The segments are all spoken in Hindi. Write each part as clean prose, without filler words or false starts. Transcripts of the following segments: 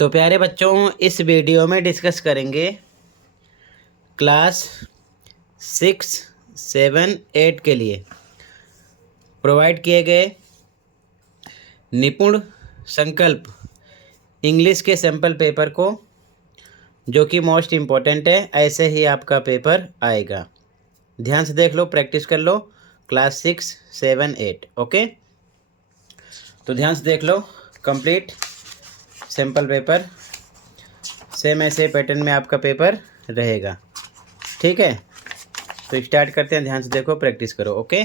तो प्यारे बच्चों, इस वीडियो में डिस्कस करेंगे क्लास 6, 7, 8 के लिए प्रोवाइड किए गए निपुण संकल्प इंग्लिश के सैम्पल पेपर को, जो कि मोस्ट इम्पोर्टेंट है। ऐसे ही आपका पेपर आएगा। ध्यान से देख लो, प्रैक्टिस कर लो। Class 6, 7, 8 okay. तो ध्यान से देख लो, कंप्लीट सैम्पल पेपर सेम ऐसे पैटर्न में आपका पेपर रहेगा। ठीक है, तो स्टार्ट करते हैं। ध्यान से देखो, प्रैक्टिस करो ओके।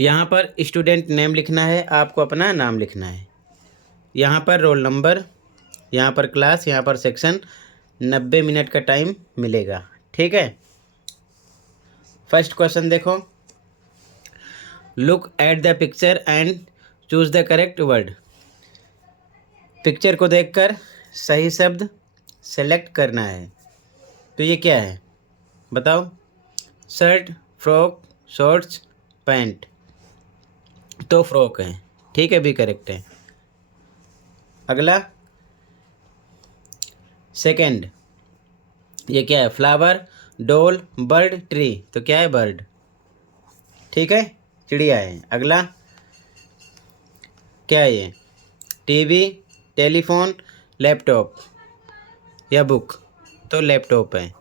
यहाँ पर स्टूडेंट नेम लिखना है, आपको अपना नाम लिखना है। यहाँ पर रोल नंबर, यहाँ पर क्लास, यहाँ पर सेक्शन। 90 मिनट का टाइम मिलेगा। ठीक है, फर्स्ट क्वेश्चन देखो। Look at the picture and choose the correct word. Picture को देखकर सही शब्द सेलेक्ट करना है। तो ये क्या है बताओ? Shirt, frock, shorts, pant. तो फ्रॉक है। ठीक है, भी करेक्ट है। अगला सेकंड, ये क्या है? Flower, doll, bird, tree. तो क्या है? बर्ड। ठीक है, चिड़िया है। अगला क्या है? ये टीवी, टेलीफोन, लैपटॉप या बुक। तो लैपटॉप है।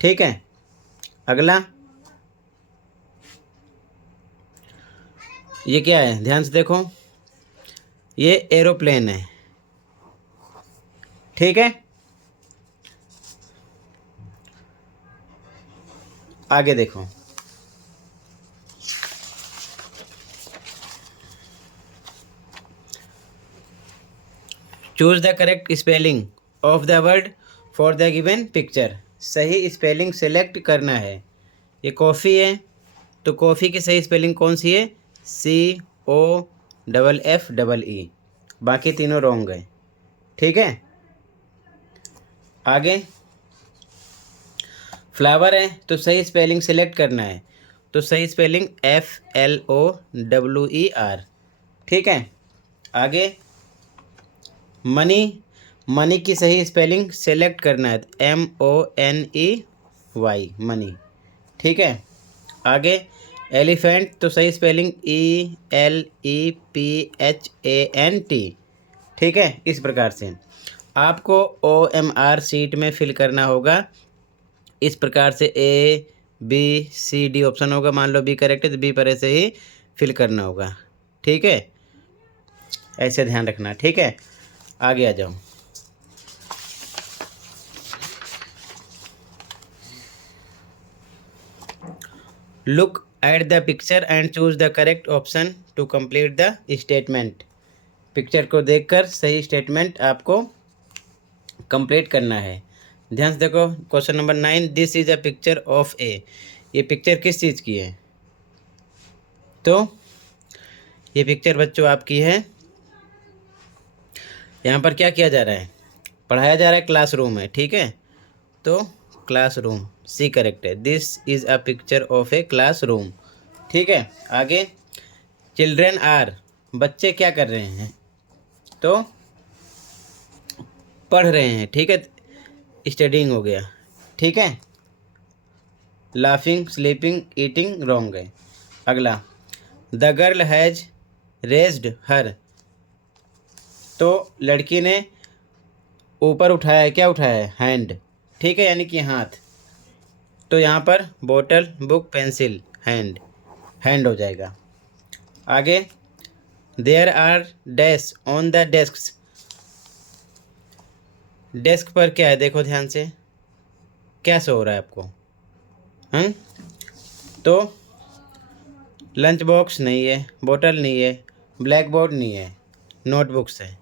ठीक है, अगला ये क्या है? ध्यान से देखो, ये एरोप्लेन है। ठीक है, आगे देखो। Choose the correct spelling of the word for the given picture. सही स्पेलिंग सेलेक्ट करना है। ये कॉफ़ी है, तो कॉफ़ी की सही स्पेलिंग कौन सी है? COFFEE। बाकी तीनों रॉन्ग है। ठीक है, आगे फ्लावर है, तो सही स्पेलिंग सेलेक्ट करना है। तो सही स्पेलिंग FLOWER। ठीक है, आगे मनी, मनी की सही स्पेलिंग सेलेक्ट करना है। MONEY, money. ठीक है, आगे एलिफेंट, तो सही स्पेलिंग ELEPHANT। ठीक है, इस प्रकार से आपको OMR सीट में फिल करना होगा। इस प्रकार से ABCD ऑप्शन होगा। मान लो बी करेक्ट है, तो बी पर ऐसे ही फिल करना होगा। ठीक है, ऐसे ध्यान रखना। ठीक है, आगे आ जाओ। Look at the picture and choose the correct option to complete the statement. Picture को देखकर सही स्टेटमेंट आपको कंप्लीट करना है। ध्यान से देखो, question number 9, this is a picture of a. ये पिक्चर किस चीज़ की है? तो ये पिक्चर बच्चों आपकी है। यहाँ पर क्या किया जा रहा है? पढ़ाया जा रहा है, क्लासरूम है। ठीक है, तो क्लासरूम सी करेक्ट है। This is a picture of a classroom. ठीक है, आगे चिल्ड्रेन आर, बच्चे क्या कर रहे हैं? तो पढ़ रहे हैं। ठीक है, स्टडिंग हो गया। ठीक है, लाफिंग, स्लीपिंग, ईटिंग रॉन्ग है। अगला द गर्ल हैज़ रेज्ड हर, तो लड़की ने ऊपर उठाया है। क्या उठाया है? हैंड। ठीक है, यानी कि हाथ। तो यहाँ पर बोतल, बुक, पेंसिल, हैंड, हैंड हो जाएगा। आगे there are dash on the desk. Desk पर क्या है? देखो ध्यान से, क्या शो हो रहा है आपको? तो लंच बॉक्स नहीं है, बोतल नहीं है, ब्लैक बोर्ड नहीं है, नोटबुक्स है।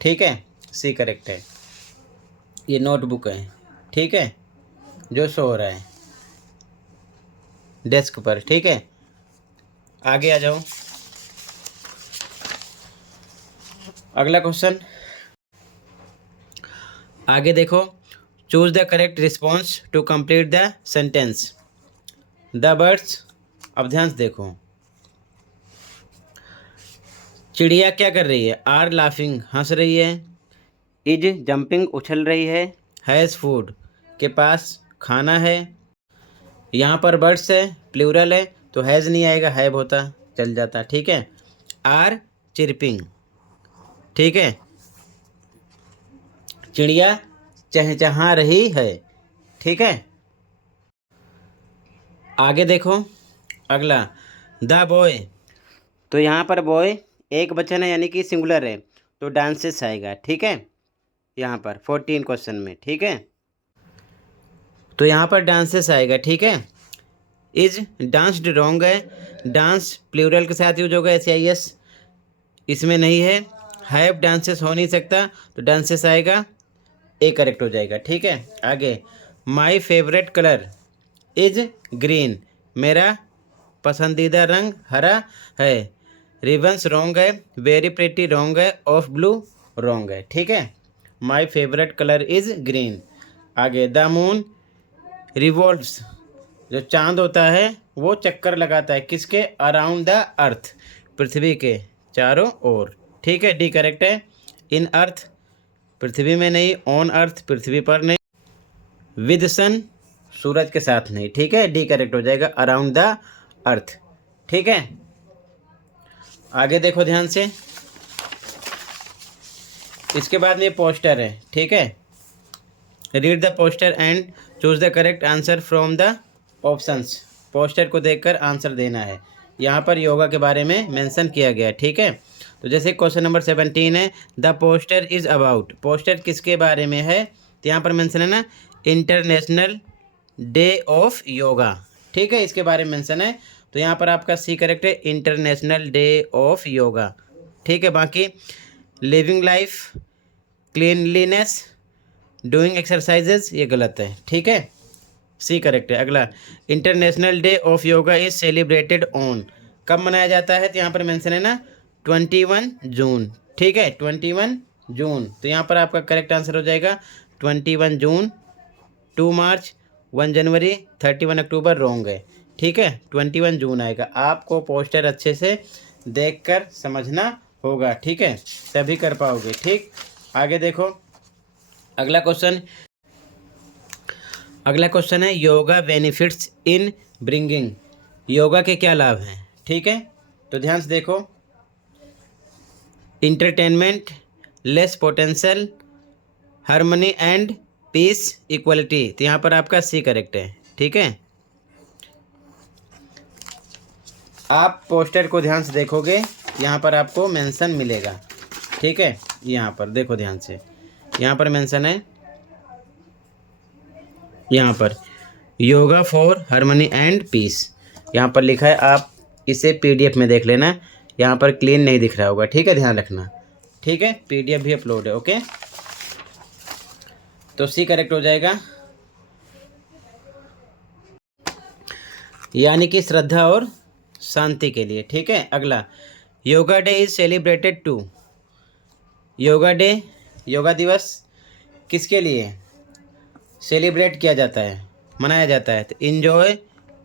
ठीक है, सी करेक्ट है। ये नोटबुक है। ठीक है, जो शो हो रहा है डेस्क पर। ठीक है, आगे आ जाओ। अगला क्वेश्चन, आगे देखो। Choose the correct response to complete the sentence. The birds, अब ध्यान से देखो। चिड़िया क्या कर रही है? आर लाफिंग हंस रही है। इज जंपिंग उछल रही है। हैज़ फूड के पास खाना है। यहाँ पर बर्ड्स है, प्लूरल है, तो हैज़ नहीं आएगा, हैव होता, चल जाता। ठीक है। Are chirping. ठीक है। चिड़िया चहचहा रही है। ठीक है। आगे देखो अगला, द बॉय। तो यहाँ पर बॉय एक वचन है यानी कि सिंगुलर है, तो डांसेस आएगा। ठीक है। यहाँ पर 14 क्वेश्चन में। ठीक है। तो यहाँ पर डांसेस आएगा। ठीक है। इज डांस्ड रॉन्ग है। डांस प्लूरल के साथ यूज होगा, SIS इसमें नहीं है। हैव डांसेस हो नहीं सकता, तो डांसेस आएगा, ए करेक्ट हो जाएगा। ठीक है। आगे, my favourite colour is green. मेरा पसंदीदा रंग हरा है। रिबन्स रॉन्ग है। वेरी प्रिटी रॉन्ग है। ऑफ ब्लू रॉन्ग है। ठीक है। My favourite colour is green. आगे, द मून रिवॉल्व्स। जो चांद होता है वो चक्कर लगाता है किसके? अराउंड द अर्थ, पृथ्वी के चारों ओर। ठीक है। डी करेक्ट है। इन अर्थ पृथ्वी में नहीं, ऑन अर्थ पृथ्वी पर नहीं, विद सन सूरज के साथ नहीं। ठीक है। डी करेक्ट हो जाएगा, अराउंड द अर्थ। ठीक है। आगे देखो ध्यान से, इसके बाद में पोस्टर है। ठीक है। Read the poster and choose the correct answer from the options. Poster को देखकर आंसर देना है। यहाँ पर योगा के बारे में मेंशन किया गया है। ठीक है। तो जैसे क्वेश्चन नंबर 17 है, the poster is about. Poster किसके बारे में है? तो यहाँ पर मेंशन है ना, इंटरनेशनल डे ऑफ योगा। ठीक है, इसके बारे में मेंशन है, तो यहाँ पर आपका सी करेक्ट है, इंटरनेशनल डे ऑफ योगा। ठीक है। बाकी living life, cleanliness, doing exercises, ये गलत है। ठीक है। सी करेक्ट है। अगला, international day of yoga is celebrated on. कब मनाया जाता है? तो यहाँ पर मेंशन है ना, 21 जून। ठीक है, 21 जून। तो यहाँ पर आपका करेक्ट आंसर हो जाएगा 21 जून। 2 मार्च, 1 जनवरी, 31 अक्टूबर रॉन्ग है। ठीक है, 21 जून आएगा। आपको पोस्टर अच्छे से देखकर समझना होगा। ठीक है, तभी कर पाओगे। ठीक, आगे देखो अगला क्वेश्चन है, yoga benefits in bringing. Yoga के क्या लाभ हैं? ठीक है, तो ध्यान से देखो, entertainment, less potential, harmony and peace, equality. तो यहाँ पर आपका सी करेक्ट है। ठीक है, आप पोस्टर को ध्यान से देखोगे, यहाँ पर आपको मेंशन मिलेगा। ठीक है, यहाँ पर देखो ध्यान से, यहाँ पर मेंशन है, यहाँ पर yoga for harmony and peace यहाँ पर लिखा है। आप इसे PDF में देख लेना, यहाँ पर क्लीन नहीं दिख रहा होगा। ठीक है, ध्यान रखना। ठीक है, PDF भी अपलोड है। ओके, तो सी करेक्ट हो जाएगा, यानी कि श्रद्धा और शांति के लिए। ठीक है। अगला, yoga day is celebrated to. Yoga day, yoga दिवस किसके लिए सेलिब्रेट किया जाता है, मनाया जाता है? तो इन्जॉय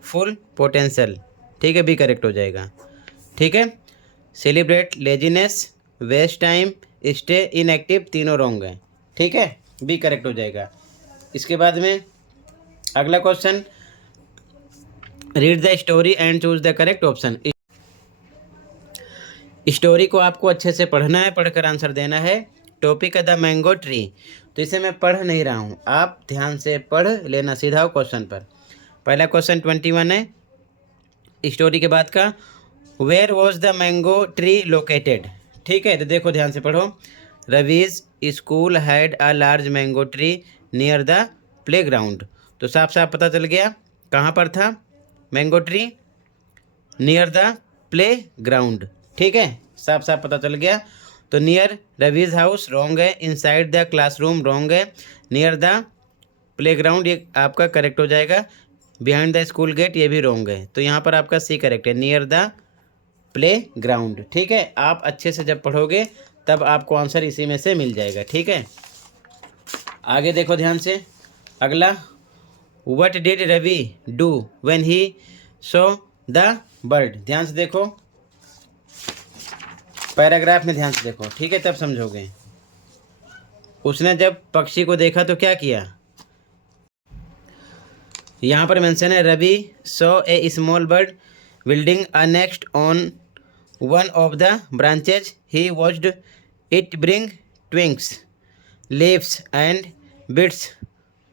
फुल पोटेंशियल। ठीक है, बी करेक्ट हो जाएगा। ठीक है, celebrate laziness, waste time, stay inactive, तीनों रॉन्ग हैं। ठीक है, बी करेक्ट हो जाएगा। इसके बाद में अगला question, read the story and choose the correct option. Story को आपको अच्छे से पढ़ना है, पढ़कर आंसर देना है। टॉपिक है द मैंगो ट्री, तो इसे मैं पढ़ नहीं रहा हूँ, आप ध्यान से पढ़ लेना। सीधा हो क्वेश्चन पर। पहला क्वेश्चन 21 है, स्टोरी के बाद का, where was the mango tree located. ठीक है, तो देखो ध्यान से पढ़ो, Ravi's school had a large mango tree near the play ground. तो साफ साफ पता चल गया कहाँ पर था mango tree, near the play ground. ठीक है, साफ साफ पता चल गया। तो नियर रवीज हाउस रॉन्ग है, इनसाइड द क्लासरूम रॉन्ग है, नियर द प्लेग्राउंड ये आपका करेक्ट हो जाएगा, बिहाइंड द स्कूल गेट ये भी रॉन्ग है। तो यहाँ पर आपका सी करेक्ट है, नियर द प्ले ग्राउंड। ठीक है, आप अच्छे से जब पढ़ोगे तब आपको आंसर इसी में से मिल जाएगा। ठीक है, आगे देखो ध्यान से। अगला, what did Ravi do when he saw the bird. ध्यान से देखो, पैराग्राफ में ध्यान से देखो, ठीक है, तब समझोगे। उसने जब पक्षी को देखा तो क्या किया, यहाँ पर मेंशन है Ravi saw a small bird building a nest on one of the branches he watched it bring twigs leaves and bits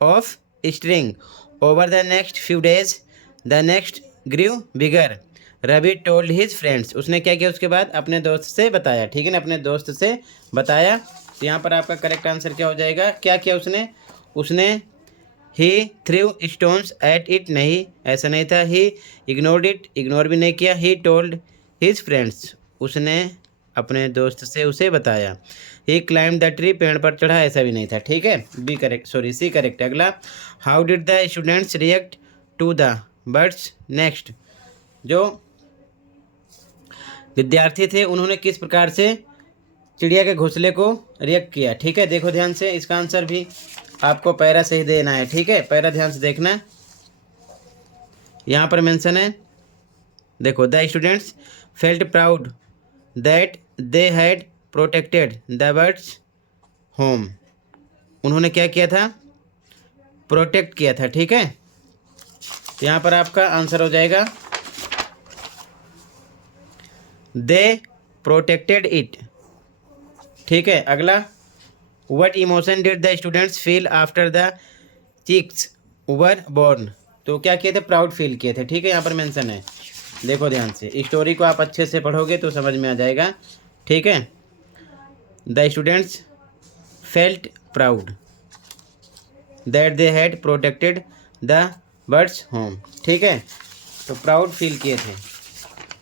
of string. Over the next few days, the next grew bigger. Ravi told his friends, उसने क्या किया उसके बाद अपने दोस्त से बताया, ठीक है ना, अपने दोस्त से बताया। तो यहाँ पर आपका करेक्ट आंसर क्या हो जाएगा, क्या किया उसने ही थ्रू स्टोन्स एट इट, नहीं ऐसा नहीं था, ही इग्नोर्ड इट, इग्नोर भी नहीं किया, ही टोल्ड हिज फ्रेंड्स, उसने अपने दोस्त से उसे बताया, ही क्लाइंब द ट्री, पेड़ पर चढ़ा, ऐसा भी नहीं था, ठीक है, B correct, sorry C correct. अगला, how did the students react to the birds next, जो विद्यार्थी थे उन्होंने किस प्रकार से चिड़िया के घोंसले को रिएक्ट किया, ठीक है, देखो ध्यान से, इसका आंसर भी आपको पैरा से ही देना है, ठीक है, पैरा ध्यान से देखना, यहाँ पर मेंशन है, देखो, the students felt proud that they had protected the birds home, उन्होंने क्या किया था, प्रोटेक्ट किया था, ठीक है, तो यहाँ पर आपका आंसर हो जाएगा दे प्रोटेक्टेड इट, ठीक है। अगला, what emotion did the students feel after the chicks were born, तो क्या किए थे, प्राउड फील किए थे, ठीक है, यहाँ पर मेंशन है, देखो ध्यान से, स्टोरी को आप अच्छे से पढ़ोगे तो समझ में आ जाएगा, ठीक है। The students felt proud that they had protected the birds home, ठीक है, तो प्राउड फील किए थे,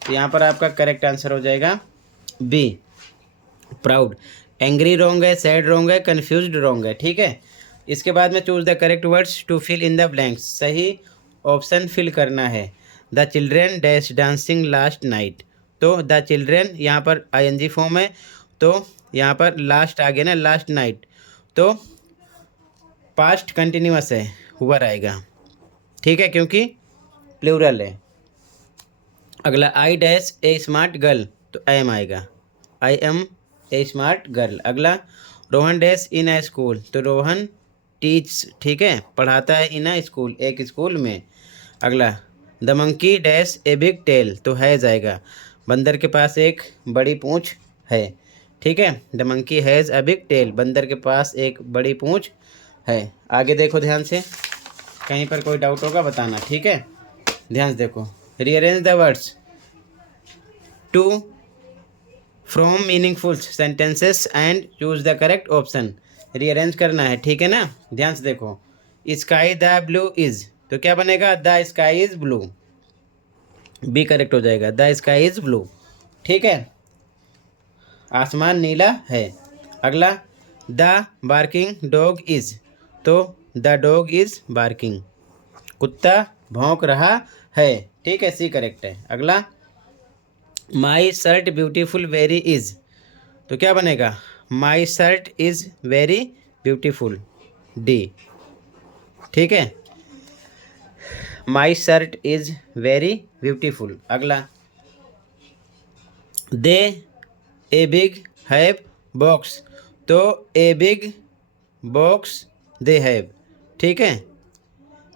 तो यहाँ पर आपका करेक्ट आंसर हो जाएगा बी प्राउड। एंग्री रॉन्ग है, सैड रॉन्ग है, कन्फ्यूज्ड रॉन्ग है, ठीक है। इसके बाद में choose the correct words to fill in the blanks, सही ऑप्शन फिल करना है। The children dash dancing last night, तो द चिल्ड्रेन यहाँ पर आईएनजी फॉर्म है, तो यहाँ पर लास्ट आ गया ना, लास्ट नाइट, तो पास्ट कंटिन्यूअस है, हुआ आएगा, ठीक है, क्योंकि प्लूरल है। अगला, I dash a smart girl, तो आई एम आएगा, I am a smart girl. अगला, Rohan dash in a school, तो रोहन टीच, ठीक है, पढ़ाता है इन ए स्कूल, एक स्कूल में। अगला, the monkey dash a big tail, तो है जाएगा, बंदर के पास एक बड़ी पूंछ है, ठीक है, the monkey has a big tail, बंदर के पास एक बड़ी पूंछ है। आगे देखो ध्यान से, कहीं पर कोई डाउट होगा बताना, ठीक है, ध्यान से देखो। Rearrange the words to from meaningful sentences and choose the correct option, rearrange करना है, ठीक है ना, ध्यान से देखो। स्काई द ब्लू इज, तो क्या बनेगा, the sky is blue, B correct हो जाएगा, द स्काई इज ब्लू, ठीक है, आसमान नीला है। अगला, द बार्किंग डॉग इज, तो द डॉग इज बार्किंग, कुत्ता भौंक रहा है, ठीक है, सी करेक्ट है। अगला, my shirt beautiful very is, तो क्या बनेगा, my shirt is very beautiful, D, ठीक है, my shirt is very beautiful. अगला, they a big have box, तो a big box they have, ठीक है,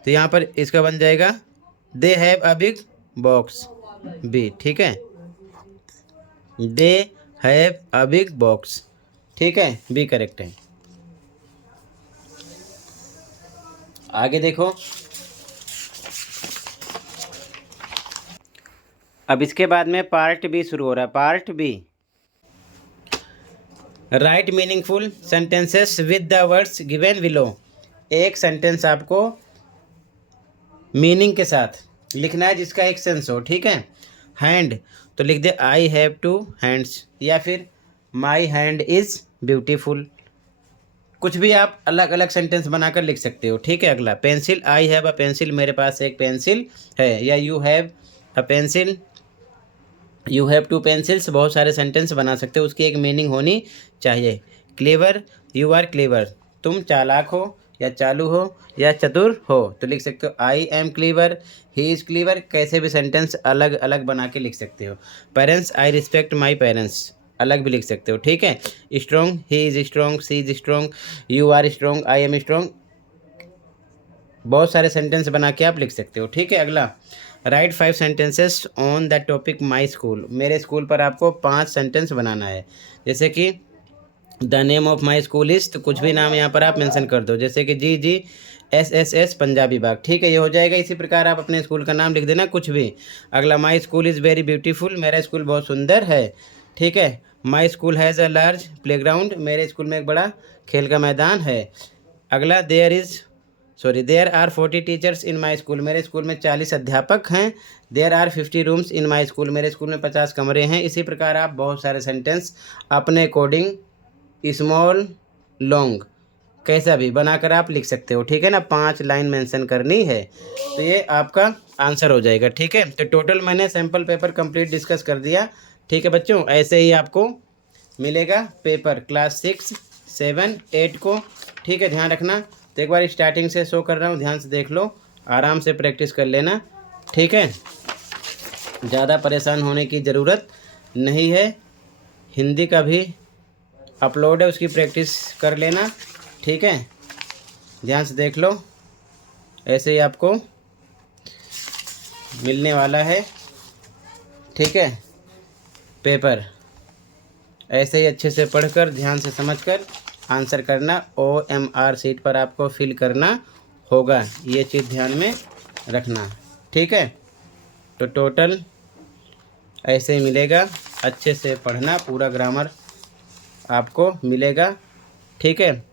तो यहाँ पर इसका बन जाएगा they have a big box, B, ठीक है, they have a big box, ठीक है, बी करेक्ट है। आगे देखो, अब इसके बाद में पार्ट बी शुरू हो रहा है, part B, right meaningful sentences with the words given below, एक सेंटेंस आपको मीनिंग के साथ लिखना है जिसका एक सेंस हो, ठीक है। हैंड, तो लिख दे आई हैव टू हैंड्स, या फिर माई हैंड इज़ ब्यूटीफुल, कुछ भी आप अलग अलग सेंटेंस बनाकर लिख सकते हो, ठीक है। अगला, pencil, I have a pencil, मेरे पास एक पेंसिल है, या you have a pencil, you have two pencils, बहुत सारे सेंटेंस बना सकते हो, उसकी एक मीनिंग होनी चाहिए। क्लेवर, यू आर क्लेवर, तुम चालाक हो या चालू हो या चतुर हो, तो लिख सकते हो I am clever, he is clever, कैसे भी सेंटेंस अलग अलग बना के लिख सकते हो। Parents, I respect my parents, अलग भी लिख सकते हो, ठीक है। Strong, he is strong, she is strong, you are strong, I am strong, बहुत सारे सेंटेंस बना के आप लिख सकते हो, ठीक है। अगला, right 5 sentences on the topic my school. मेरे स्कूल पर आपको 5 सेंटेंस बनाना है। जैसे कि the name of my school is, तो कुछ भी नाम यहाँ पर आप मेंशन कर दो, जैसे कि GGSSS पंजाबी बाग, ठीक है, ये हो जाएगा। इसी प्रकार आप अपने स्कूल का नाम लिख देना कुछ भी। अगला, my school is very beautiful, मेरा स्कूल बहुत सुंदर है, ठीक है। My school has a large playground, मेरे स्कूल में एक बड़ा खेल का मैदान है। अगला, there are 40 teachers in my school, मेरे स्कूल में 40 अध्यापक हैं। There are 50 rooms in my school, मेरे स्कूल में 50 कमरे हैं। इसी प्रकार आप बहुत सारे सेंटेंस अपने अकॉर्डिंग स्मॉल लॉन्ग कैसा भी बनाकर आप लिख सकते हो, ठीक है ना। 5 लाइन मेंशन करनी है, तो ये आपका आंसर हो जाएगा, ठीक है। तो टोटल मैंने सैम्पल पेपर कंप्लीट डिस्कस कर दिया, ठीक है बच्चों। ऐसे ही आपको मिलेगा पेपर क्लास 6, 7, 8 को, ठीक है, ध्यान रखना। तो एक बार स्टार्टिंग से शो कर रहा हूँ, ध्यान से देख लो, आराम से प्रैक्टिस कर लेना, ठीक है। ज़्यादा परेशान होने की ज़रूरत नहीं है। हिंदी का भी अपलोड है, उसकी प्रैक्टिस कर लेना, ठीक है। ध्यान से देख लो, ऐसे ही आपको मिलने वाला है, ठीक है, पेपर। ऐसे ही अच्छे से पढ़कर ध्यान से समझकर आंसर करना। OMR शीट पर आपको फिल करना होगा, ये चीज़ ध्यान में रखना, ठीक है। तो टोटल ऐसे ही मिलेगा, अच्छे से पढ़ना, पूरा ग्रामर आपको मिलेगा, ठीक है,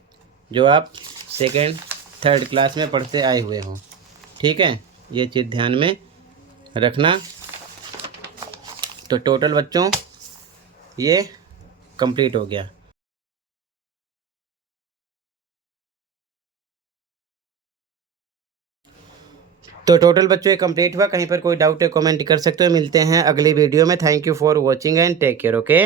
जो आप 2nd 3rd क्लास में पढ़ते आए हुए हों, ठीक है। ये चीज़ ध्यान में रखना। तो टोटल बच्चों ये कंप्लीट हो गया। तो टोटल बच्चों ये कंप्लीट हुआ। कहीं पर कोई डाउट है कमेंट कर सकते हो। मिलते हैं अगली वीडियो में। Thank you for watching and take care, okay.